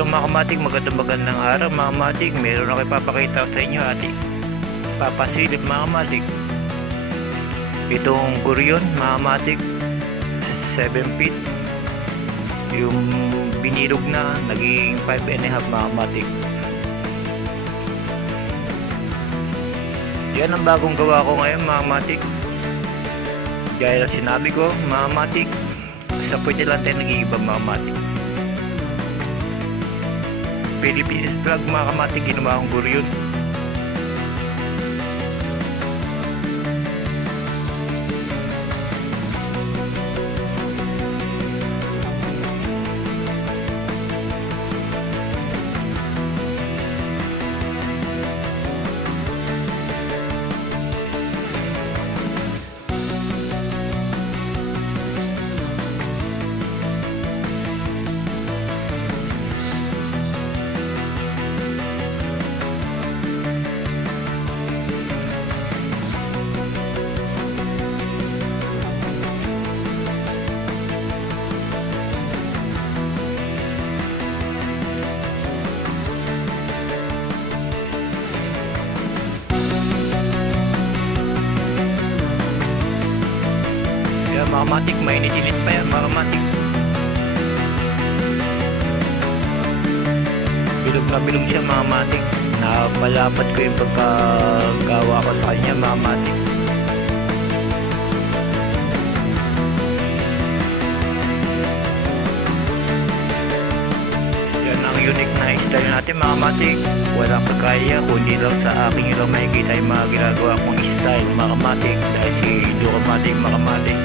Yo mga kamatik, magandang araw mga kamatik. Meron ako ipapakita sa inyo at papasilip mga kamatik. Itong Gurion mga kamatik, 7 feet. Yung binilog na naging 5.5 mga kamatik. Yan ang bagong gawa ko ngayon mga kamatik. Gaya na sinabi ko mga kamatik, sa pwede lang tayo nag-iiba mga kamatik. Philippines flag mga kamatik, ginawa akong Gurion. Mga kamatik, mainit-init pa yan mga kamatik. Bilog na bilog siya mga kamatik. Napalapat ko yung pagkagawa ko sa kanya mga kamatik. Yan ang unique na style natin mga kamatik. Walang pagkaya kundi lang sa aking ilang makikita yung mga ginagawa kong style mga kamatik. Dahil si Duo Kamatik mga kamatik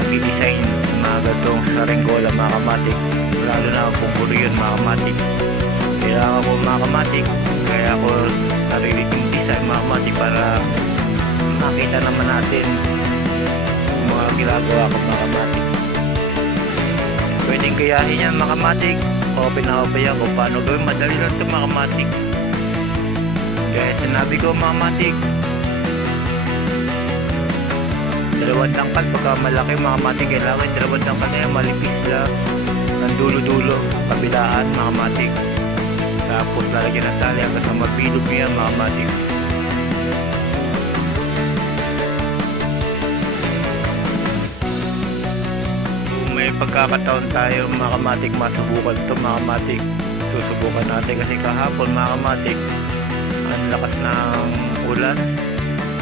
nag-design sa mga gatong sarenggola mga kamatik, lalo na kung Gurion mga kamatik. Kailangan ko mga kamatik, kaya ako sarili kong design mga kamatik para makita naman natin yung mga ginagawa ko mga kamatik. Pwedeng kayahin yan mga kamatik, open na open yan kung paano gawin. Madali lang ito mga kamatik. Kaya sinabi ko mga kamatik, dalawang tangkal. Pagka malaki mga kamatik, kailangan dalawang tangkal na yan, malipis lang ng dulo-dulo, kabilaan mga kamatik. Tapos lalagyan ng tali hanggang sa mabilog niya mga kamatik. Kung may pagkakataon tayo mga kamatik, masubukan ito mga kamatik. Susubukan natin kasi kahapon mga kamatik, ang lakas ng ulan,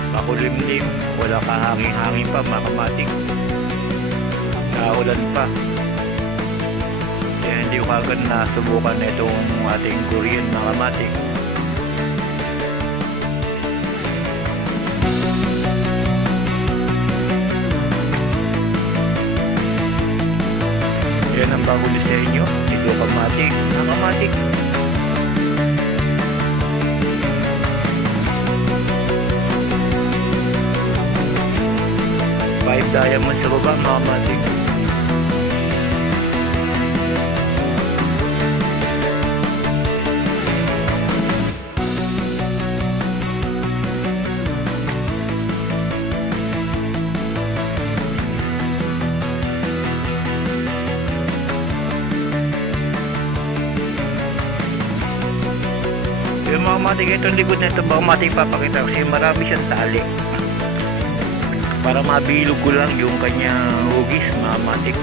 makulimlim, wala kahangin-hangin pa mga kamatik, naulan pa. Kaya hindi ko kagad nasubukan na itong ating Gurion mga kamatik. Yan ang bagong disenyo ni Duo Kamatik mga kamatik. 5 diamonds sa baba mga kamatik. Yung mga kamatik, itong likod na ito mga kamatik, papakita kasi marami siyang tali para mabilog ko lang yung kanyang hugis mga kamatik.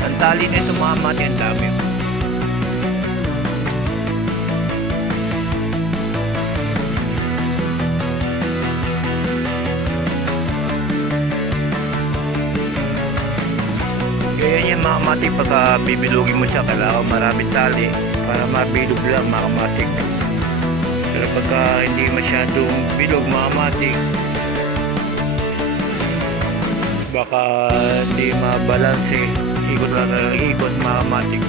Ang tali nito mga kamatik, ang dami. Kaya yan mga kamatik, pagka bibilugin mo siya, kailangan maraming tali para mabilog lang mga kamatik. Pero pagka hindi masyadong bilog mga kamatik, baka hindi mabalanse, ikot lang ng ikot mga kamatik.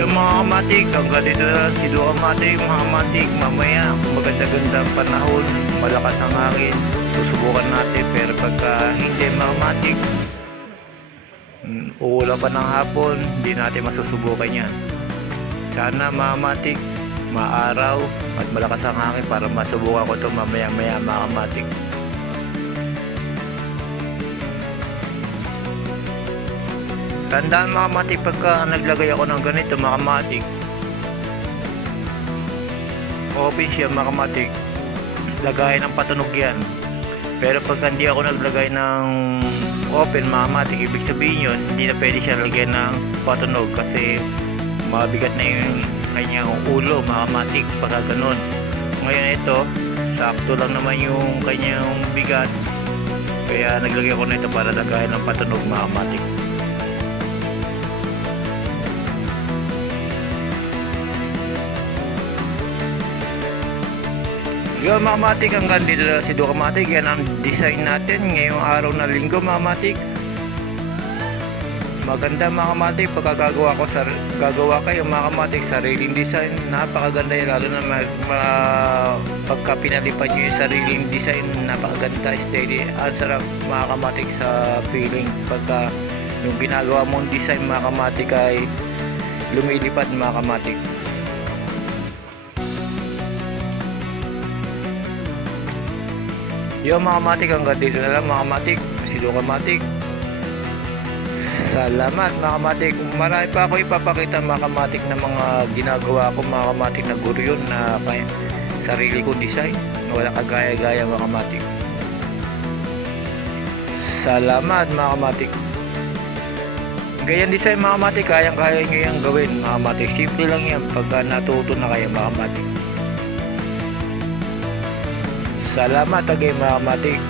Yung mga kamatik, hanggang dito na lang si Duo Kamatik mga kamatik. Mamaya maganda-ganda panahon, malakas ang hangin, susubukan natin. Pero pagka hindi mga kamatik, uulan pa ng hapon, hindi natin masusubukan yan. Sana mga kamatik maaraw at malakas ang hangin para masubukan ko ito mamaya maya mga kamatik. Tandaan mga kamatik, pagka naglagay ako ng ganito mga kamatik, open siya mga kamatik, lagay ng patunog yan. Pero pag hindi ako naglagay ng open mga kamatik, ibig sabihin yun, hindi na pwede siya lagyan ng patunog kasi mabigat na yung kanyang ulo mga kamatik pagka ganun. Ngayon ito, sakto lang naman yung kanyang bigat, kaya naglagay ko na ito para lagayan ng patunog mga kamatik. Yung mga kamatik, hanggang dito na si Duo Kamatik. Yan ang design natin ngayong araw na linggo mga kamatik. Maganda mga kamatik pagkagagawa gagawa kayo mga kamatik sariling design. Napakaganda yan, lalo na pagka pinalipad nyo yung sariling design, napakaganda, steady. Ang sarap mga kamatik sa feeling pagka yung ginagawa mong design mga kamatik ay lumilipad mga kamatik. Yo mga kamatik, hanggang dito na lang mga kamatik. Si Duo Kamatik. Salamat mga kamatik. Marami pa ako ipapakita mga kamatik na mga ginagawa ko mga kamatik na guryon na sarili kong design na walang kagaya-gaya mga kamatik. Salamat mga kamatik. Ganyan design mga kamatik, kayang-kaya nyo yung gawin mga kamatik. Simple lang yan pagka natuto na kayo mga kamatik. Salamat again mga kamatik.